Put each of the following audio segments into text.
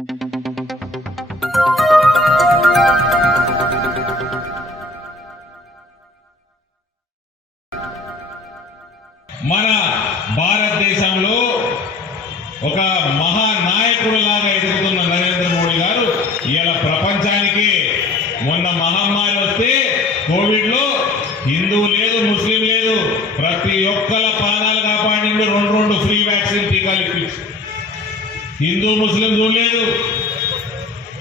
మన భారతదేశంలో ఒక మహానాయకుడిలాగా ఎదుగుతున్న నరేంద్ర మోడీ గారు ఇలా ప్రపంచానికి మొన్న మహమ్మారి వస్తే కోవిడ్ లో హిందూ లేదు ముస్లిం లేదు ప్రతి ఒక్కల ప్రాణాలు కాపాడిండు. రెండు ఫ్రీ వ్యాక్సిన్ టీకాలు ఇప్పించి హిందూ ముస్లిం చూడలేదు.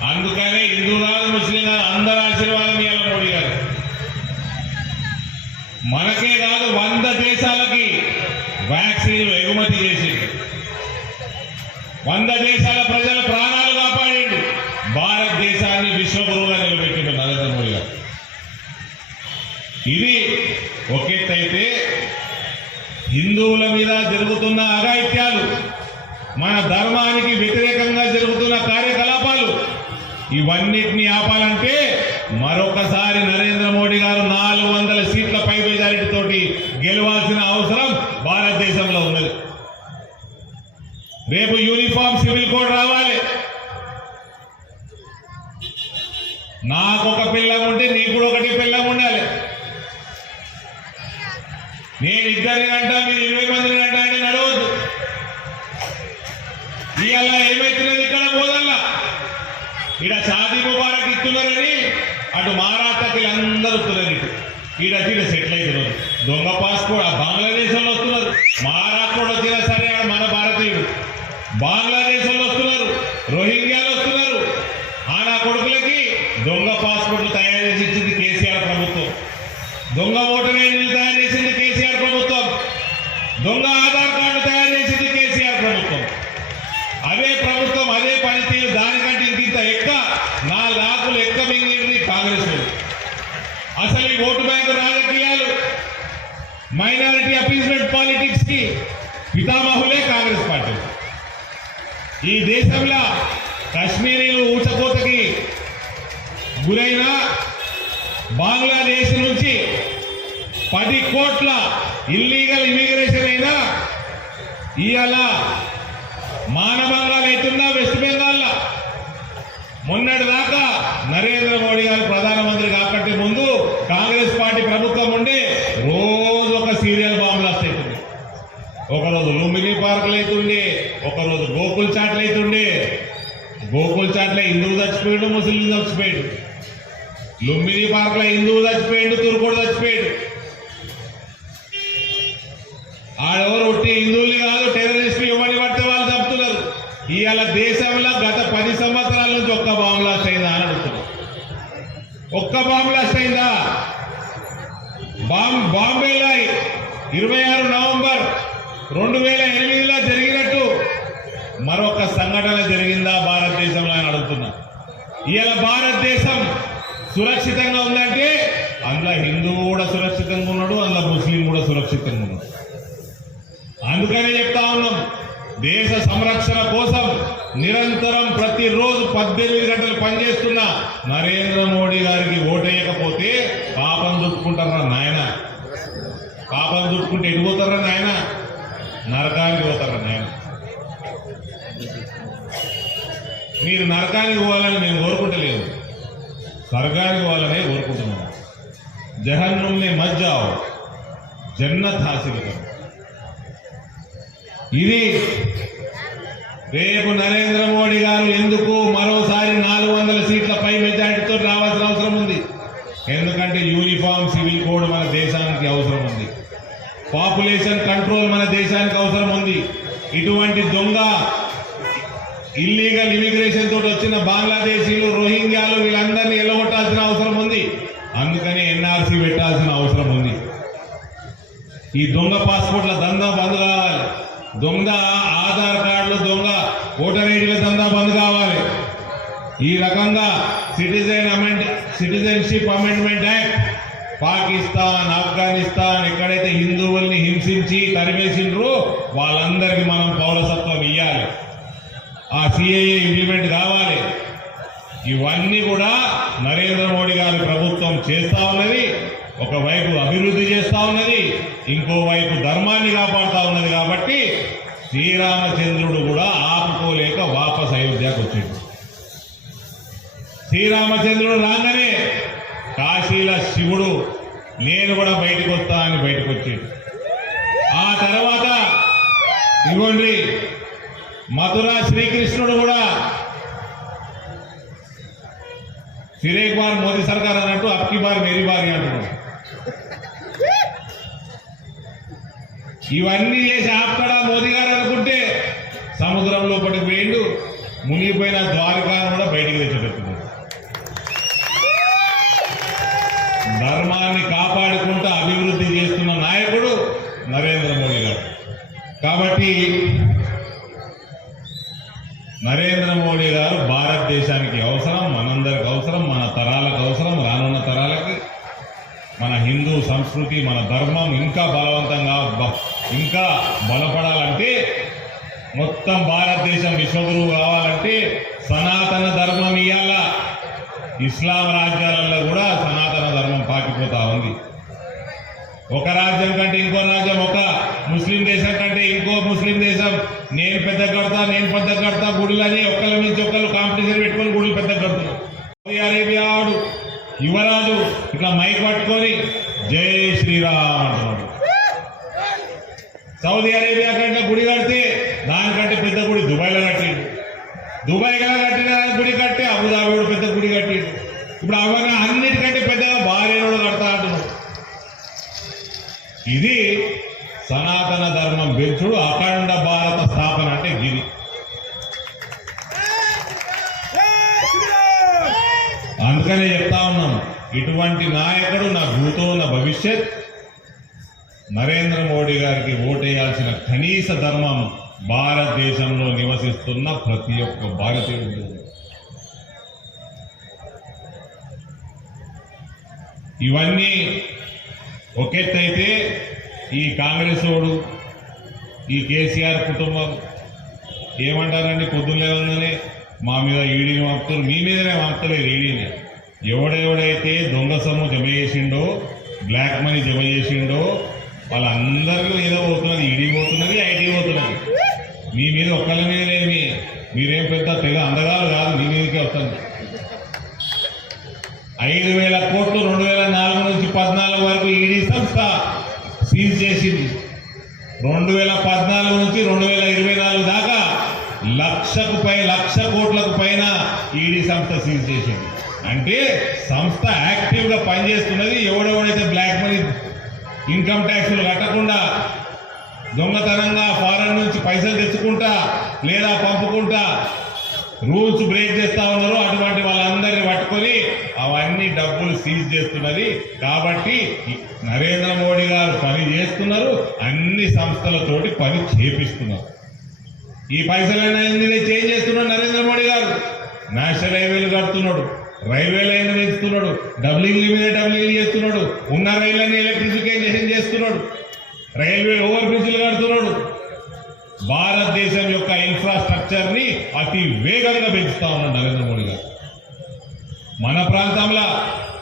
అందుకనే హిందూ కాదు ముస్లిం కాదు అందరి ఆశీర్వాదం ఇవ్వాలి మోడీ గారు. మనకే కాదు 100 దేశాలకి వ్యాక్సిన్లు ఎగుమతి చేసి 100 దేశాల ప్రజల ప్రాణాలు కాపాడిండు. భారతదేశాన్ని విశ్వగురువుగా నిలబెట్టిండు నరేంద్ర మోడీ గారు. ఇది ఒకెత్తైతే హిందువుల మీద జరుగుతున్న అఘాయిత్యాలు, మన ధర్మానికి వ్యతిరేకంగా జరుగుతున్న కార్యకలాపాలు, ఇవన్నిటినీ ఆపాలంటే మరొకసారి నరేంద్ర మోడీ గారు 400 సీట్ల పై మెజారిటీతోటి గెలవాల్సిన అవసరం భారతదేశంలో ఉన్నది. రేపు యూనిఫామ్ సివిల్ కోడ్ రావాలి. నాకొక పిల్లం ఉంటే నీకు కూడా ఒకటి పిల్లం ఉండాలి. నేను 2 గంట మీరు 20 మందిని గంట అంటే నడవద్దు. ఇవాళ ఏమైతున్నది ఇక్కడ పోదల్లా ఈడ షాదీ ముబారక్ ఇస్తున్నారని అటు మహారాష్ట్రకి అందరూ వస్తున్నారు. ఈడ సెటిల్ అవుతున్నారు. దొంగ పాస్పోర్ట్ బంగ్లాదేశంలో వస్తున్నారు. మహారాష్ట్ర వచ్చినా సరే మన భారతీయుడు బంగ్లాదేశంలో వస్తున్నారు. రోహింగ్యాలు వస్తున్నారు. నా కొడుకులకి దొంగ పాస్పోర్ట్లు తయారు చేసి ఇచ్చింది కేసీఆర్ ప్రభుత్వం. దొంగ ఓటర్ ఐడీలు తయారు చేసింది కేసీఆర్ ప్రభుత్వం. దొంగ ఆధార్ కార్డు తయారు చేసింది కేసీఆర్ ప్రభుత్వం. అదే ప్రభుత్వం అదే పనితీరు దానికంటే ఇంత ఎక్క 4 ఆకులు ఎక్క మింగింది కాంగ్రెస్. అసలు ఈ ఓటు బ్యాంకు రాజకీయాలు మైనారిటీ అపీస్మెంట్ పాలిటిక్స్ కి పితామహులే కాంగ్రెస్ పార్టీ. ఈ దేశంలో కశ్మీరీలు ఊచకోతకి గురైన బంగ్లాదేశ్ నుంచి 10 కోట్ల ఇల్లీగల్ ఇమిగ్రేషన్ అయినా ఇవాళ మానభంగాలు అవుతున్నా వెస్ట్ బెంగాల్లో. మొన్నటి దాకా నరేంద్ర మోడీ గారు ప్రధానమంత్రి కాకంటే ముందు కాంగ్రెస్ పార్టీ ప్రభుత్వం ఉండే రోజు ఒక సీరియల్ బాంబులు వస్తాయి. ఒకరోజు లుంబిని పార్కులు అవుతుండే, ఒకరోజు గోకుల్ చాట్లు అవుతుండే. గోకుల్ చాట్ల హిందువు చచ్చిపోయాడు, ముస్లిం చచ్చిపోయాడు. లుంబిని పార్కులో హిందువు చచ్చిపోయాడు, తుర్కోడు చచ్చిపోయాడు. ఆడెవరు ఒట్టి హిందువులు కాదు టెర్రరిస్టులు ఇవ్వని పడితే వాళ్ళు చంపుతున్నారు. ఇవాళ దేశంలో గత 10 సంవత్సరాల నుంచి ఒక్క బాంబు బ్లాస్ట్ అయిందా అని అడుగుతున్నారు. ఒక్క బాంబు బ్లాస్ట్ అయిందా? బాంబేలో 26 నవంబర్ 2008లో జరిగినట్టు మరొక సంఘటన జరిగిందా భారతదేశంలో అని అడుగుతున్నా. ఇవాళ భారతదేశం సురక్షితంగా ఉందంటే అందులో హిందువు కూడా సురక్షితంగా ఉన్నాడు, అందులో ముస్లిం కూడా సురక్షితంగా ఉన్నాడు. అందుకనే చెప్తా ఉన్నాం, దేశ సంరక్షణ కోసం నిరంతరం ప్రతిరోజు 18 గంటలు పనిచేస్తున్న నరేంద్ర మోడీ గారికి ఓటేయకపోతే పాపం చుట్టుకుంటారా నాయన? పాపం చుట్టుకుంటే ఎటు పోతారా నాయన? నరకానికి పోతారా నాయన? మీరు నరకానికి పోవాలని నేను కోరుకుంటలేదు, స్వర్గానికి పోవాలనే కోరుకుంటున్నాను. జహన్నుం మే మత్ జాओ, జన్నత్ హాసిల్ కరో. ఇది రేపు నరేంద్ర మోడీ గారు ఎందుకు మరోసారి 400 సీట్ల పై మెజార్టీతో రావాల్సిన అవసరం ఉంది. ఎందుకంటే యూనిఫామ్ సివిల్ కోడ్ మన దేశానికి అవసరం ఉంది. పాపులేషన్ కంట్రోల్ మన దేశానికి అవసరం ఉంది. ఇటువంటి దొంగ ఇల్లీగల్ ఇమిగ్రేషన్ తోటి వచ్చిన బంగ్లాదేశీలు, రోహింగ్యాలు వీళ్ళందరినీ ఎల్లగొట్టాల్సిన అవసరం ఉంది. అందుకని ఎన్ఆర్సీ పెట్టాల్సిన అవసరం ఉంది. ఈ దొంగ పాస్పోర్ట్ల దందా బంద్ కావాలి. దొంగ ఆధార్ కార్డులు, దొంగ ఓటర్ ఐడీల దందా బంద్ కావాలి. ఈ రకంగా citizenship amendment act Pakistan, Afghanistan ఎక్కడైతే హిందువుల్ని హింసించి తరిమేసిండ్రో వాళ్ళందరికీ మనం పౌరసత్వం ఇవ్వాలి. ఆ సిఏఏ ఇంప్లిమెంట్ కావాలి. ఇవన్నీ కూడా నరేంద్ర మోడీ గారి ప్రభుత్వం చేస్తా ఉన్నది. ఒకవైపు అభివృద్ధి చేస్తా ఉన్నది, ఇంకోవైపు ధర్మాన్ని కాపాడుతా ఉన్నది. కాబట్టి శ్రీరామచంద్రుడు కూడా ఆపుకోలేక వాపస్ అయోధ్య అయోధ్యకు వచ్చాడు. శ్రీరామచంద్రుడు రాగానే కాశీల శివుడు నేను కూడా బయటకు వస్తా అని బయటకు వచ్చాడు. ఆ తర్వాత ఇవ్వండి మధుర శ్రీకృష్ణుడు కూడా ఫిర్ ఏక్ బార్ మోదీ సర్కార్ అన్నట్టు అబ్కి బార్ మేరీ బారి అంటున్నాడు. ఇవన్నీ చేసి ఆపుతాడా మోదీ గారు అనుకుంటే సముద్రం లోపలికి వేయండు. మునిగిపోయిన ద్వారకాను కూడా బయటికి తెచ్చిపెట్టుకున్నాడు. ధర్మాన్ని కాపాడుకుంటూ అభివృద్ధి చేస్తున్న నాయకుడు నరేంద్ర మోడీ గారు. కాబట్టి నరేంద్ర మోడీ గారు భారతదేశానికి అవసరం, మనందరికి అవసరం, మన తరాలకు అవసరం, రానున్న తరాలకి మన హిందూ సంస్కృతి మన ధర్మం ఇంకా బలవంతంగా ఇంకా బలపడాలంటే మొత్తం భారతదేశం విశ్వగురువు కావాలంటే సనాతన ధర్మం ఇయ్యాల. ఇస్లాం రాజ్యాలలో కూడా సనాతన ధర్మం పాకిపోతా ఉంది. ఒక రాజ్యం కంటే ఇంకో రాజ్యం, ఒక ముస్లిం దేశం కంటే ఇంకో ముస్లిం దేశం నేను పెద్ద కడతా గుడులని ఒక్కరి నుంచి ఒకళ్ళు కాంపిటీషన్ పెట్టుకొని గుడులు పెద్ద కడుతున్నారు. సౌదీ అరేబియా వాడు యువరాజు ఇట్లా మైక్ పట్టుకొని జై శ్రీరామ్ అంటున్నాడు. సౌదీ అరేబియా కంటే గుడి కడితే దానికంటే పెద్ద గుడి దుబాయ్లో కట్టిండు. దుబాయ్ కదా కట్టిన గుడి కట్టే అబుదాబి పెద్ద గుడి కట్టిండు. ఇప్పుడు అవన్నీ అన్నిటికంటే పెద్దగా భార్యను కడతా అంటున్నాడు. ఇది సనాతన ధర్మం పెంచుడు, అఖండ భారత స్థాపన అంటే గిరి. అందుకనే చెప్తా ఉన్నాం, ఇటువంటి నాయకుడు నా భూతో నా భవిష్యత్. నరేంద్ర మోడీ గారికి ఓటేయాల్సిన కనీస ధర్మం భారతదేశంలో నివసిస్తున్న ప్రతి ఒక్క భారతీయుడు. ఇవన్నీ ఒకెత్తైతే ఈ కాంగ్రెస్ వాడు ఈ కేసీఆర్ కుటుంబం ఏమంటారండి, పొద్దున్నే మా మీద ఈడీని పంపుతారు. మీ మీదనే పంపలేదు ఈడీని. ఎవడెవడైతే దొంగ సొమ్ము జమ చేసిండో, బ్లాక్ మనీ జమ చేసిండో వాళ్ళందరూ ఏదో పోతున్నది, ఈడీ పోతున్నది, ఐటీ పోతున్నది. మీ మీద ఒక్కళ్ళ మీదనేమి, మీరేం పెద్ద తెగ అందగాలు కాదు, మీ మీదకే వస్తుంది. 5,000 కోట్లు 2004 నుంచి 14 వరకు ఈడీ సంస్థ సీజ్ చేసింది. 2014 నుంచి 2024 దాకా 1,00,00,000 కోట్లకు పైన ఈడీ సంస్థ సీజ్ చేసింది. అంటే సంస్థ యాక్టివ్ గా పనిచేస్తున్నది. ఎవడెవడైతే బ్లాక్ మనీ ఇన్కమ్ ట్యాక్స్లు కట్టకుండా దొంగతనంగా ఫారెన్ నుంచి పైసలు తెచ్చుకుంటా లేదా పంపుకుంటా రూల్స్ బ్రేక్ చేస్తా ఉన్నారు, అటువంటి వాళ్ళందరినీ పట్టుకొని అవన్నీ డబ్బులు సీజ్ చేస్తున్నది. కాబట్టి నరేంద్ర మోడీ గారు పని చేస్తున్నారు, అన్ని సంస్థలతోటి పని చేపిస్తున్నారు. ఈ పైసలైనా చేంజ్ చేస్తున్నాడు నరేంద్ర మోడీ గారు. నేషనల్ హైవేలు కడుతున్నాడు, రైల్వే లైన్ పెంచుతున్నాడు, డబ్లింగ్ల మీద డబ్లింగ్ చేస్తున్నాడు, ఉన్న రైళ్లన్నీ ఎలక్ట్రిఫికేషన్ చేస్తున్నాడు, రైల్వే ఓవర్ బ్రిడ్జ్లు కడుతున్నాడు. భారతదేశం యొక్క ఇన్ఫ్రాస్ట్రక్చర్ ని అతి వేగంగా పెంచుతా ఉన్నాడు నరేంద్ర మోడీ గారు. మన ప్రాంతంలో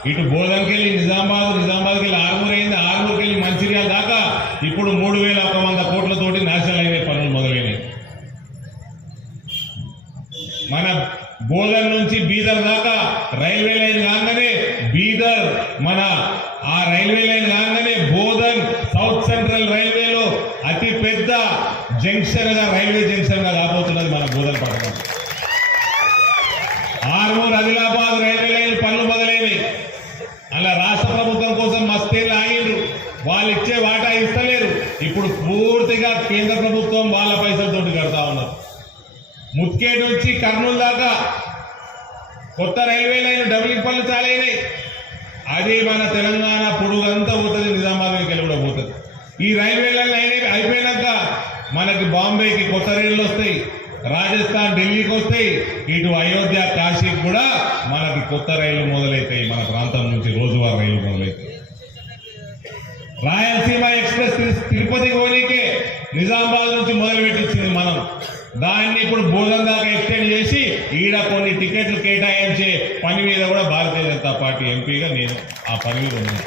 ఇటు బోధన్కెళ్ళి నిజామాబాద్కి వెళ్ళి ఆర్మూర్ అయింది, ఆర్మూర్కి వెళ్ళి మంచిర్యాల దాకా ఇప్పుడు 3,100 కోట్లతోటి నేషనల్ హైవే పనులు మొదలైనవి. మన బోధన్ నుంచి బీదర్ దాకా రైల్వే లైన్ కాగానే బీదర్ మన ఆ రైల్వే లైన్ కాగానే బోధన్ సౌత్ సెంట్రల్ రైల్వేలో అతి పెద్ద జంక్షన్ గా రైల్వే జంక్షన్ గా రాబోతున్నది మన బోధన్ పట్టణం. ఆర్మూర్ ఆదిలాబాద్ రైల్వే లైన్ పనులు మొదలైనవి. అలా రాష్ట్ర ప్రభుత్వం కోసం మస్తేళ్ళు ఆగిండ్రు, వాళ్ళు ఇచ్చే వాటా ఇస్తలేరు. ఇప్పుడు పూర్తిగా కేంద్ర ప్రభుత్వం వాళ్ళ పైసలతోటి కడతా ఉన్నారు. ముత్కేట్ నుంచి కర్నూలు దాకా కొత్త రైల్వే లైన్ డబ్లింగ్ పనులు చాలైనాయి. అది మన తెలంగాణ పొడుగంతా పోతుంది, నిజామాబాద్కి వెళ్ళి కూడా పోతుంది. ఈ రైల్వే లైన్ అయిపోయినాక మనకి బాంబేకి కొత్త రైళ్లు వస్తాయి, రాజస్థాన్ ఢిల్లీకి వస్తాయి, ఇటు అయోధ్య కాశీకి కూడా మనకి కొత్త రైళ్లు మొదలవుతాయి. మన ప్రాంతం నుంచి రోజువారీ రైళ్లు మొదలవుతాయి. రాయలసీమ ఎక్స్ప్రెస్ తిరుపతి పోనీకే నిజామాబాద్ నుంచి మొదలు పెట్టించింది మనం. దాన్ని ఇప్పుడు బోధన్ దాకా ఎక్స్టెండ్ చేసి ఈడ కొన్ని టికెట్లు కేటాయించే పని మీద కూడా భారతీయ జనతా పార్టీ ఎంపీగా నేను ఆ పని మీద ఉన్నాను.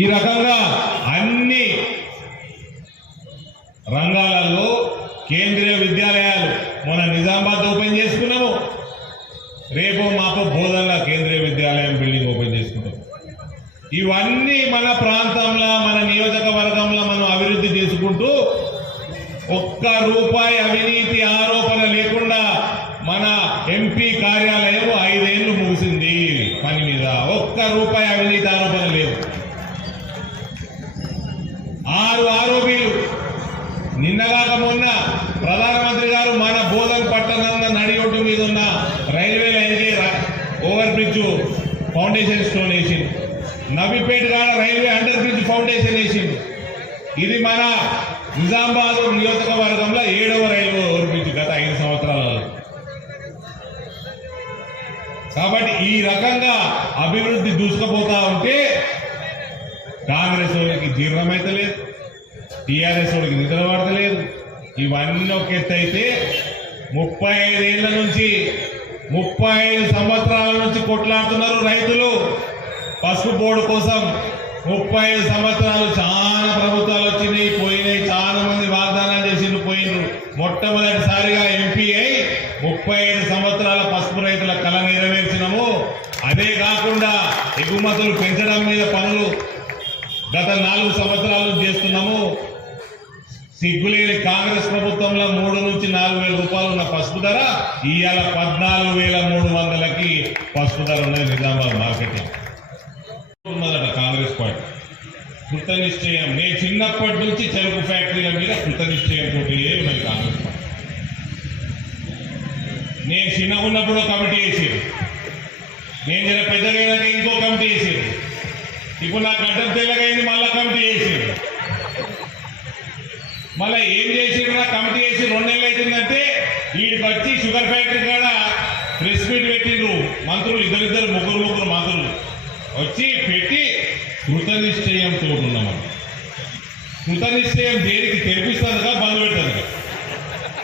ఈ రకంగా అన్ని రంగాలలో కేంద్రీయ విద్యాలయాలు మొన్న నిజామాబాద్ ఓపెన్ చేసుకున్నాము, రేపు మాకు బోధనల కేంద్రీయ విద్యాలయం బిల్డింగ్ ఓపెన్ చేసుకుంటాం. ఇవన్నీ మన ప్రాంతంలో మన నియోజకవర్గంలో మనం అభివృద్ధి చేసుకుంటూ ఒక్క రూపాయి అవినీతి ఆరోపణ లేకుండా మన ఎంపీ కార్యాలయం 5 ఏళ్లు ముగిసింది పని మీద. ఒక్క రూపాయి అవినీతి ఆరోపణ లేదు. 6 ఆరోపీలు. నిన్నగాక మొన్న ప్రధానమంత్రి గారు మన బోధన్ పట్టణంలో నడిఒడ్డు మీద ఉన్న రైల్వే లైన్కి ఓవర్ బ్రిడ్జ్ ఫౌండేషన్ స్టోన్ వేసింది. నబీపేట కాడ రైల్వే అండర్ బ్రిడ్జ్ ఫౌండేషన్ వేసింది. ఇది మన నిజామాబాద్ నియోజకవర్గంలో 7వ రైల్వే ఓవర్ బ్రిడ్జ్ గత 5 సంవత్సరాలలో. కాబట్టి ఈ రకంగా అభివృద్ధి దూసుకుపోతా ఉంటే కాంగ్రెస్ వాళ్ళకి జీర్ణమైతలేదు, టీఆర్ఎస్ వాళ్ళకి నిద్ర పడతలేదు. ఇవన్నీ ఒక ఎత్తు అయితే 35 ఏళ్ల నుంచి 35 సంవత్సరాల నుంచి కొట్లాడుతున్నారు రైతులు పసుపు బోర్డు కోసం. 35 సంవత్సరాలు చాలా ప్రభుత్వాలు వచ్చినాయి, పోయినాయి, చాలా మంది వాగ్దానాలు చేసిండ్రు, పోయినరు. మొట్టమొదటిసారిగా ఎంపీ అయి 35 సంవత్సరాల పసుపు రైతుల కళ నెరవేర్చినము. అదే కాకుండా ఎగుమతులు పెంచడం మీద పనులు గత 4 సంవత్సరాలు చేస్తున్నాము. సిగ్గులేని కాంగ్రెస్ ప్రభుత్వంలో 3 నుంచి 4 వేల రూపాయలు ఉన్న పసుపు ధర ఇవాళ 14,300కి పసుపు ధర ఉన్నది నిజామాబాద్ మార్కెట్ ఉన్నదట. కాంగ్రెస్ పార్టీ కృతనిశ్చయం. నేను చిన్నప్పటి నుంచి చెరుకు ఫ్యాక్టరీల మీద కృతనిశ్చయంతో ఉన్నది కాంగ్రెస్ పార్టీ. నేను చిన్న ఉన్నప్పుడు కమిటీ వేసేది, నేను జర పెద్దగా ఇంకో కమిటీ వేసేది, ఇప్పుడు నా గడ్డం తెల్లగైంది మళ్ళా కమిటీ వేసేది. మళ్ళీ ఏం చేసిండ్రు, నా కమిటీ వేసి 2 నెలలు అవుతుందంటే వీడికి వచ్చి షుగర్ ఫ్యాక్టరీ కాడ ప్రెస్ మీట్ పెట్టిండ్రు మంత్రులు, ఇద్దరిద్దరు ముగ్గురు మంత్రులు వచ్చి పెట్టి కృతనిశ్చయంతో ఉన్నాము. కృతనిశ్చయం దేనికి తెరిపిస్తుందిగా బంద్ పెడుతుంది,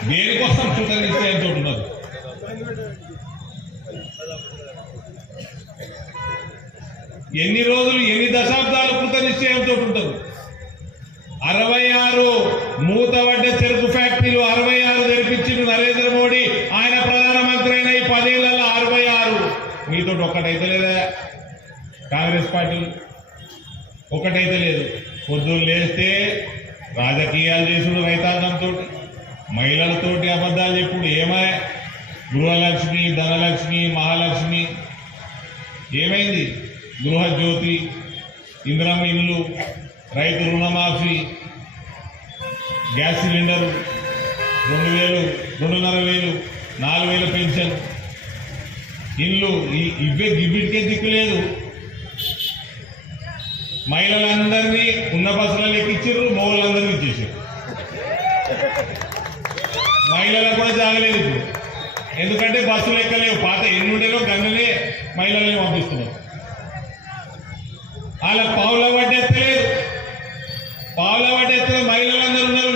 దేనికోసం కృతనిశ్చయంతో ఉన్నది. ఎన్ని రోజులు ఎన్ని దశాబ్దాలు కృతనిశ్చయంతో ఉంటారు. 66 మూతబడ్డ చెరుకు ఫ్యాక్టరీలు 66 తెరిపించిండు నరేంద్ర మోడీ. ఆయన ప్రధానమంత్రి అయిన ఈ 10 ఏళ్లలో 66. మీతో ఒక్కటైతే లేదా కాంగ్రెస్ పార్టీ? ఒకటైతే లేదు. పొద్దున్న లేస్తే రాజకీయాలు చేసుడు రైతాంగంతో, మహిళలతోటి అబద్ధాలు చెప్పుడు. ఏమాయ గృహలక్ష్మి, ధనలక్ష్మి, మహాలక్ష్మి ఏమైంది? గృహజ్యోతి, ఇందిరమ్మ ఇల్లు, రైతు రుణమాఫీ, గ్యాస్ సిలిండర్ 2,000, 2,500, 4,000 పెన్షన్, ఇల్లు ఇవిటికే దిక్కు లేదు. మహిళలందరినీ ఉన్న బస్సులలో ఎక్కించారు, మహిళలందరినీ ఇచ్చేసారు. మహిళలకు కూడా జాగలేదు ఇప్పుడు, ఎందుకంటే బస్సులు ఎక్కలేవు. పాత ఎన్నుండేలో గన్ననే మహిళల్ని పంపిస్తున్నారు. వాళ్ళ పావుల వడ్డెత్తలేదు, పావుల వడ్డెత్తలేదు. మహిళలందరూ ఉన్నారు.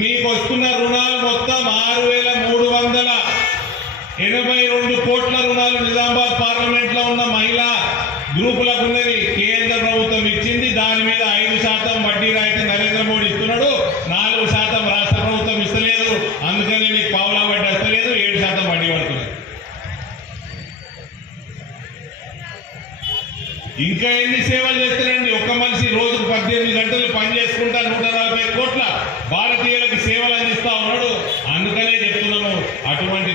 మీకు వస్తున్న రుణాలు మొత్తం 6,382 కోట్ల రుణాలు నిజామాబాద్ పార్లమెంట్ లో ఉన్న మహిళా గ్రూపులకు ఉన్నది. కేంద్ర ప్రభుత్వం ఇచ్చింది. దాని మీద 5% వడ్డీ రాయితీ నరేంద్ర మోడీ ఇస్తున్నాడు, 4% రాష్ట్ర ప్రభుత్వం ఇస్తలేదు. అందుకని మీకు పావుల వడ్డీ వస్తలేదు, 7% వడ్డీ పడుతుంది. ఇంకా ఎన్ని సేవలు చేస్తారండి? ఒక్క మనిషి రోజుకు 18 గంటలు పని చేసుకుంటా 140 కోట్ల భారతీయులకి సేవలు అందిస్తా ఉన్నాడు. అందుకనే చెప్తున్నాము, అటువంటి